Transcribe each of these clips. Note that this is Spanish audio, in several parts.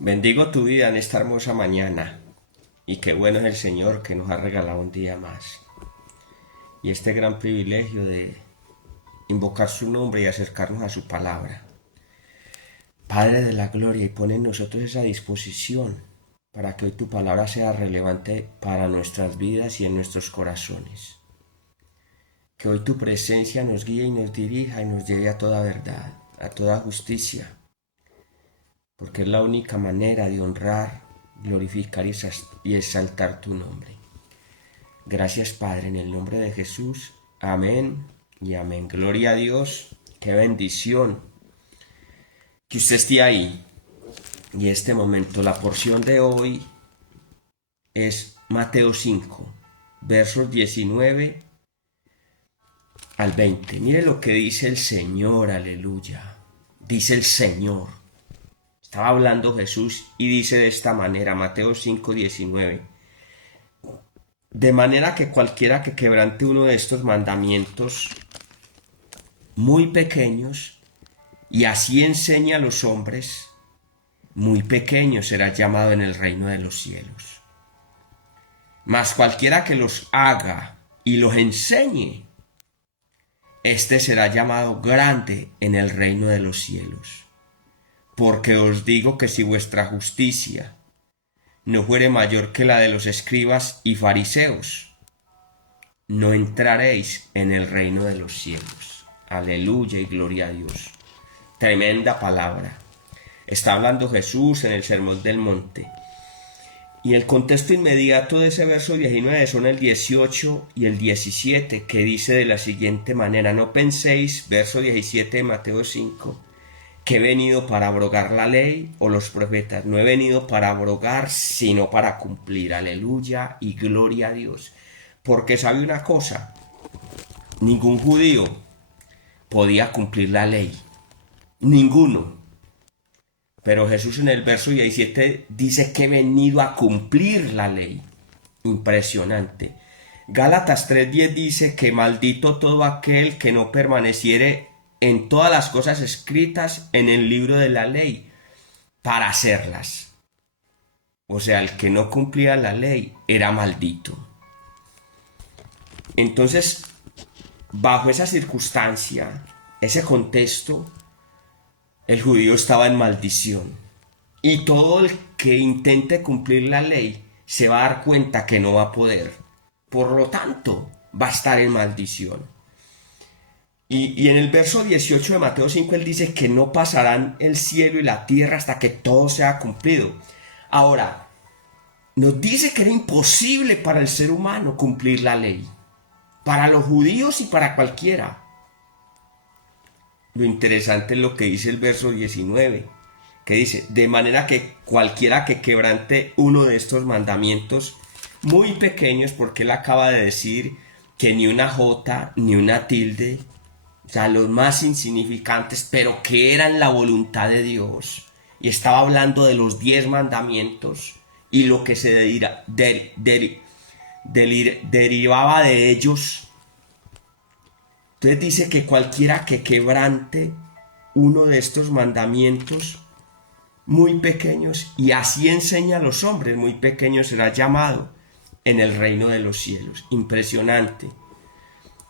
Bendigo tu vida en esta hermosa mañana y qué bueno es el Señor que nos ha regalado un día más y este gran privilegio de invocar su nombre y acercarnos a su palabra. Padre de la gloria, y pone en nosotros esa disposición para que hoy tu palabra sea relevante para nuestras vidas y en nuestros corazones. Que hoy tu presencia nos guíe y nos dirija y nos lleve a toda verdad, a toda justicia, porque es la única manera de honrar, glorificar y exaltar tu nombre. Gracias, Padre, en el nombre de Jesús. Amén y amén. Gloria a Dios. Qué bendición que usted esté ahí. Y este momento, la porción de hoy es Mateo 5, versos 19 al 20. Mire lo que dice el Señor, aleluya. Dice el Señor. Estaba hablando Jesús y dice de esta manera, Mateo 5, 19. De manera que cualquiera que quebrante uno de estos mandamientos muy pequeños y así enseña a los hombres, muy pequeño será llamado en el reino de los cielos. Mas cualquiera que los haga y los enseñe, éste será llamado grande en el reino de los cielos. Porque os digo que si vuestra justicia no fuere mayor que la de los escribas y fariseos, no entraréis en el reino de los cielos. Aleluya y gloria a Dios. Tremenda palabra. Está hablando Jesús en el Sermón del Monte. Y el contexto inmediato de ese verso 19 son el 18 y el 17, que dice de la siguiente manera: no penséis, verso 17 de Mateo 5, que he venido para abrogar la ley o los profetas. No he venido para abrogar, sino para cumplir. Aleluya y gloria a Dios. Porque sabe una cosa, ningún judío podía cumplir la ley. Ninguno. Pero Jesús en el verso 17 dice que he venido a cumplir la ley. Impresionante. Gálatas 3:10 dice que maldito todo aquel que no permaneciere en todas las cosas escritas en el libro de la ley para hacerlas. O sea, el que no cumplía la ley era maldito. Entonces, bajo esa circunstancia, ese contexto, el judío estaba en maldición. Y todo el que intente cumplir la ley se va a dar cuenta que no va a poder. Por lo tanto, va a estar en maldición. Y en el verso 18 de Mateo 5 él dice que no pasarán el cielo y la tierra hasta que todo sea cumplido. Ahora, nos dice que era imposible para el ser humano cumplir la ley. Para los judíos y para cualquiera. Lo interesante es lo que dice el verso 19, que dice, de manera que cualquiera que quebrante uno de estos mandamientos muy pequeños, porque él acaba de decir que ni una jota ni una tilde, o sea, los más insignificantes, pero que eran la voluntad de Dios, y estaba hablando de los 10 mandamientos y lo que se derivaba de ellos. Entonces dice que cualquiera que quebrante uno de estos mandamientos muy pequeños y así enseña a los hombres muy pequeños será llamado en el reino de los cielos. Impresionante.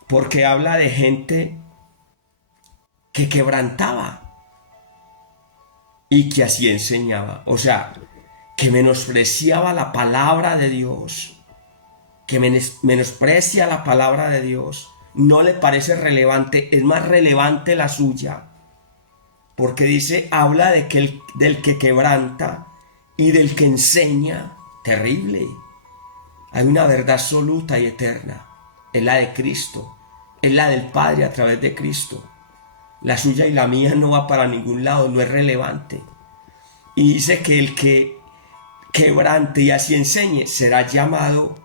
Porque habla de gente que quebrantaba y que así enseñaba. O sea, que menospreciaba la palabra de Dios. Que menosprecia la palabra de Dios. No le parece relevante, es más relevante la suya. Porque dice, habla de que del que quebranta y del que enseña. Terrible. Hay una verdad absoluta y eterna. Es la de Cristo. Es la del Padre a través de Cristo. La suya y la mía no va para ningún lado, no es relevante. Y dice que el que quebrante y así enseñe será llamado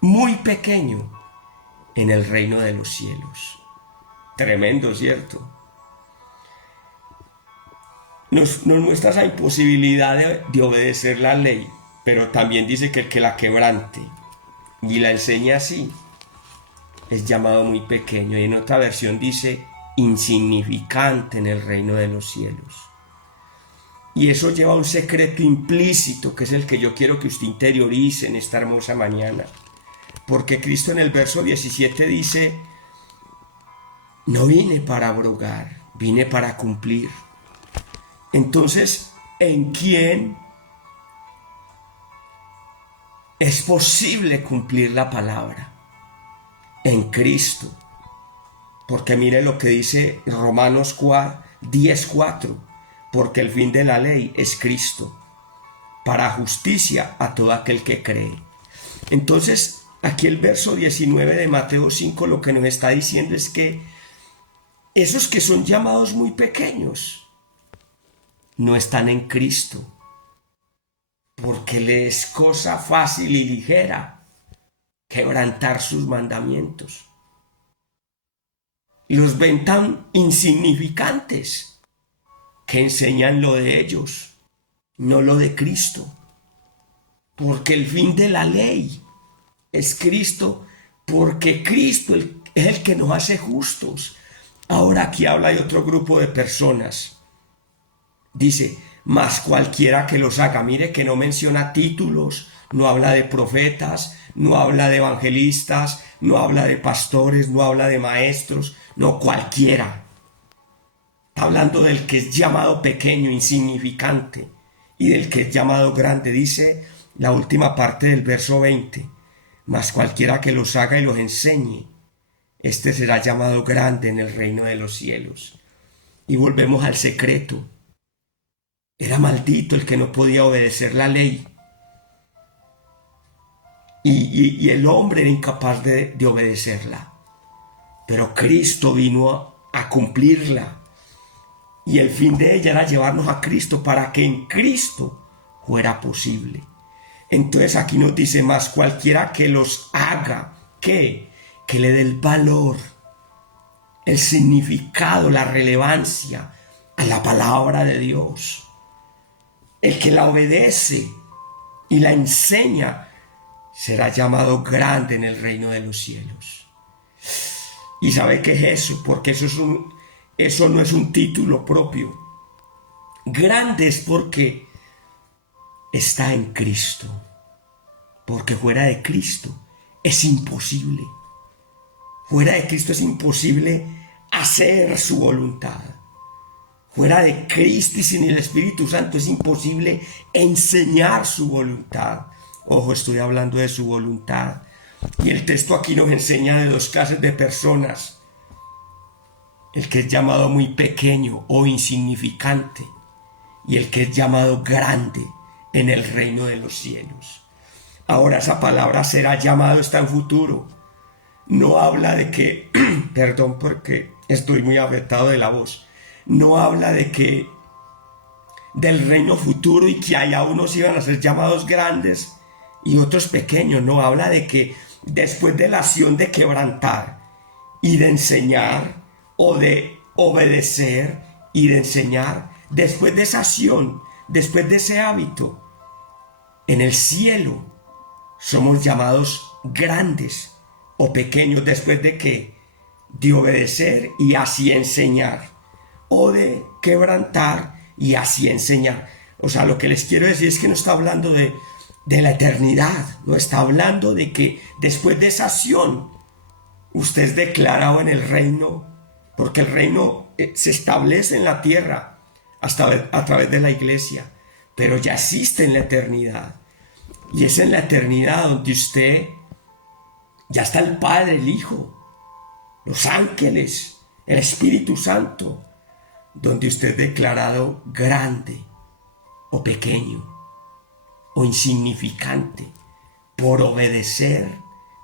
muy pequeño en el reino de los cielos. Tremendo, ¿cierto? Nos muestra esa imposibilidad de obedecer la ley, pero también dice que el que la quebrante y la enseña así es llamado muy pequeño. Y en otra versión dice insignificante en el reino de los cielos. Y eso lleva a un secreto implícito, que es el que yo quiero que usted interiorice en esta hermosa mañana. Porque Cristo en el verso 17 dice: no vine para abrogar, vine para cumplir. Entonces, ¿en quién es posible cumplir la palabra? En Cristo. Porque mire lo que dice Romanos 10:4. Porque el fin de la ley es Cristo, para justicia a todo aquel que cree. Entonces, aquí el verso 19 de Mateo 5 lo que nos está diciendo es que esos que son llamados muy pequeños no están en Cristo, porque les es cosa fácil y ligera quebrantar sus mandamientos. Los ven tan insignificantes que enseñan lo de ellos, no lo de Cristo. Porque el fin de la ley es Cristo, porque Cristo es el que nos hace justos. Ahora aquí habla de otro grupo de personas. Dice, mas cualquiera que los haga. Mire que no menciona títulos, no habla de profetas, no habla de evangelistas, no habla de pastores, no habla de maestros, no, cualquiera. Está hablando del que es llamado pequeño, insignificante, y del que es llamado grande. Dice la última parte del verso 20, mas cualquiera que los haga y los enseñe, este será llamado grande en el reino de los cielos. Y volvemos al secreto. Era maldito el que no podía obedecer la ley. Y el hombre era incapaz de obedecerla. Pero Cristo vino a cumplirla. Y el fin de ella era llevarnos a Cristo para que en Cristo fuera posible. Entonces aquí nos dice, más cualquiera que los haga, que le dé el valor, el significado, la relevancia a la palabra de Dios. El que la obedece y la enseña será llamado grande en el reino de los cielos. ¿Y sabe qué es eso? Porque eso no es un título propio. Grande es porque está en Cristo. Porque fuera de Cristo es imposible. Fuera de Cristo es imposible hacer su voluntad. Fuera de Cristo y sin el Espíritu Santo es imposible enseñar su voluntad. Ojo, estoy hablando de su voluntad. Y el texto aquí nos enseña de dos clases de personas. El que es llamado muy pequeño o insignificante y el que es llamado grande en el reino de los cielos. Ahora esa palabra será llamado está en futuro. No habla de que, perdón porque estoy muy afectado de la voz, no habla de que del reino futuro y que allá unos iban a ser llamados grandes y otros pequeños. No, habla de que después de la acción de quebrantar y de enseñar, o de obedecer y de enseñar, después de esa acción, después de ese hábito, en el cielo somos llamados grandes o pequeños después de que de obedecer y así enseñar, o de quebrantar y así enseñar. O sea, lo que les quiero decir es que no está hablando de la eternidad, no está hablando de que después de esa acción usted es declarado en el reino, porque el reino se establece en la tierra hasta a través de la iglesia, pero ya existe en la eternidad. Y es en la eternidad donde usted ya está el Padre, el Hijo, los ángeles, el Espíritu Santo, donde usted es declarado grande o pequeño o insignificante por obedecer,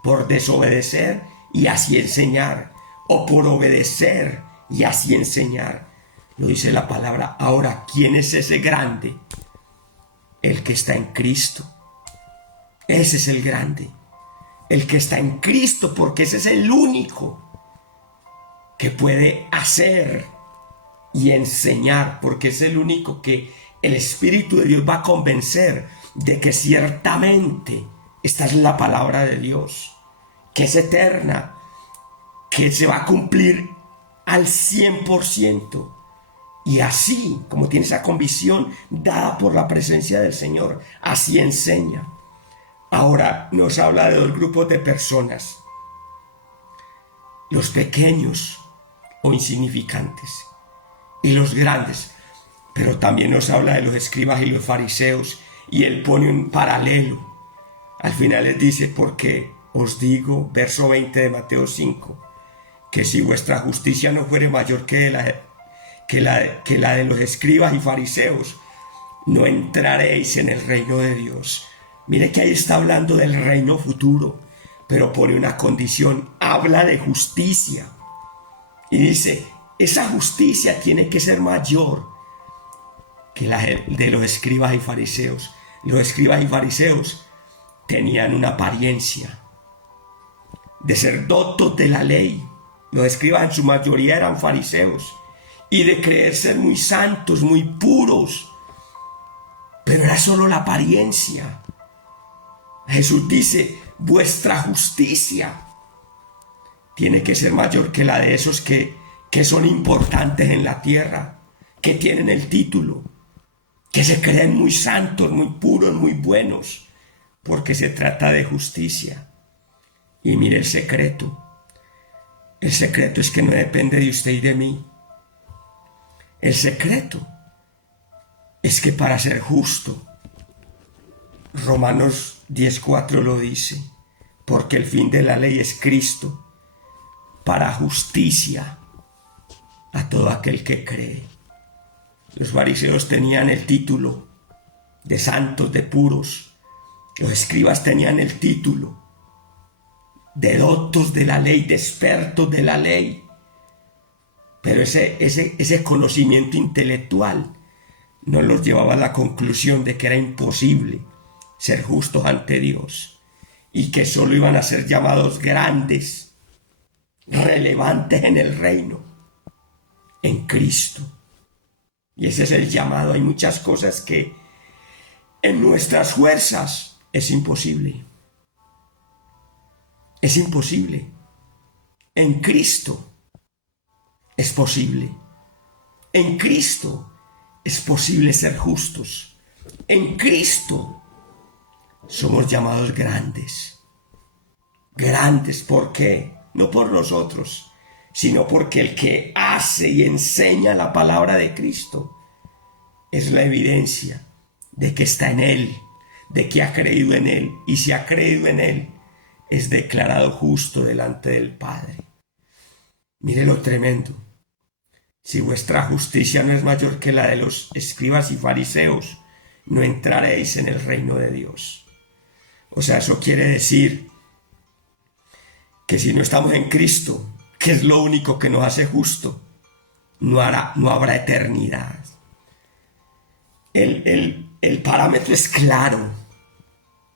por desobedecer y así enseñar, o por obedecer y así enseñar. Lo dice la palabra. Ahora, ¿quién es ese grande? El que está en Cristo. Ese es el grande. El que está en Cristo, porque ese es el único que puede hacer y enseñar, porque es el único que el Espíritu de Dios va a convencer de que ciertamente esta es la palabra de Dios, que es eterna, que se va a cumplir al 100%, Y así, como tiene esa convicción dada por la presencia del Señor, así enseña. Ahora nos habla de dos grupos de personas: los pequeños o insignificantes y los grandes. Pero también nos habla de los escribas y los fariseos, y él pone un paralelo. Al final les dice: porque os digo, verso 20 de Mateo 5, que si vuestra justicia no fuere mayor que la de los escribas y fariseos, no entraréis en el reino de Dios. Mire que ahí está hablando del reino futuro, pero pone una condición: habla de justicia. Y dice, esa justicia tiene que ser mayor que la de los escribas y fariseos. Los escribas y fariseos tenían una apariencia de ser doctos de la ley. Los escribas en su mayoría eran fariseos, y de creer ser muy santos, muy puros, pero era solo la apariencia. Jesús dice: vuestra justicia tiene que ser mayor que la de esos que son importantes en la tierra, que tienen el título, que se creen muy santos, muy puros, muy buenos, porque se trata de justicia. Y mire el secreto. El secreto es que no depende de usted y de mí. El secreto es que para ser justo, Romanos 10:4 lo dice, porque el fin de la ley es Cristo, para justicia a todo aquel que cree. Los fariseos tenían el título de santos, de puros. Los escribas tenían el título de doctos de la ley, de expertos de la ley. Pero ese conocimiento intelectual no los llevaba a la conclusión de que era imposible ser justos ante Dios y que solo iban a ser llamados grandes, relevantes en el reino, en Cristo. Y ese es el llamado. Hay muchas cosas que en nuestras fuerzas es imposible. Es imposible. En Cristo es posible. En Cristo es posible ser justos. En Cristo somos llamados grandes. Grandes, ¿por qué? No por nosotros, sino porque el que hace y enseña la palabra de Cristo es la evidencia de que está en Él, de que ha creído en Él, y si ha creído en Él, es declarado justo delante del Padre. Mire lo tremendo. Si vuestra justicia no es mayor que la de los escribas y fariseos, no entraréis en el reino de Dios. O sea, eso quiere decir que si no estamos en Cristo, que es lo único que nos hace justo, no habrá eternidad. El parámetro es claro: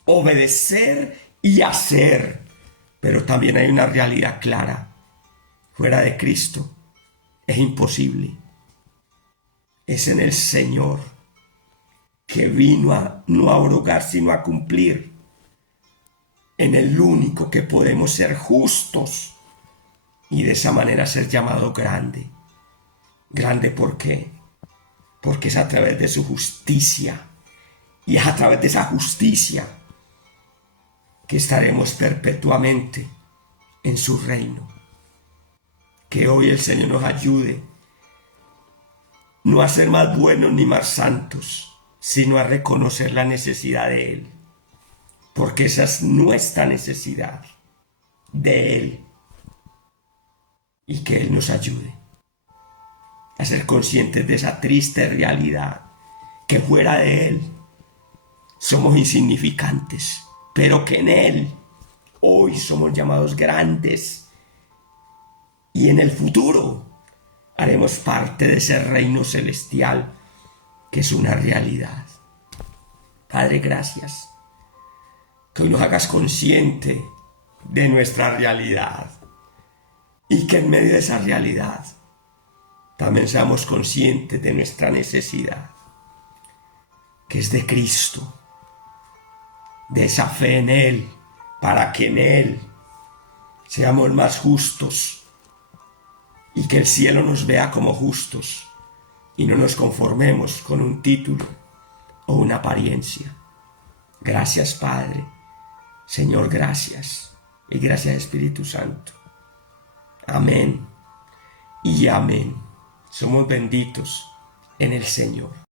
obedecer y hacer. Pero también hay una realidad clara: fuera de Cristo es imposible. Es en el Señor, que vino no a abrogar sino a cumplir, en el único que podemos ser justos y de esa manera ser llamado grande. Grande, ¿por qué? Porque es a través de su justicia, y es a través de esa justicia que estaremos perpetuamente en su reino. Que hoy el Señor nos ayude no a ser más buenos ni más santos, sino a reconocer la necesidad de Él, porque esa es nuestra necesidad, de Él, y que Él nos ayude a ser conscientes de esa triste realidad, que fuera de Él somos insignificantes, pero que en Él hoy somos llamados grandes, y en el futuro haremos parte de ese reino celestial que es una realidad. Padre, gracias, que hoy nos hagas consciente de nuestra realidad, y que en medio de esa realidad también seamos conscientes de nuestra necesidad, que es de Cristo, de esa fe en Él, para que en Él seamos más justos y que el cielo nos vea como justos, y no nos conformemos con un título o una apariencia. Gracias, Padre. Señor, gracias. Y gracias, Espíritu Santo. Amén y amén. Somos benditos en el Señor.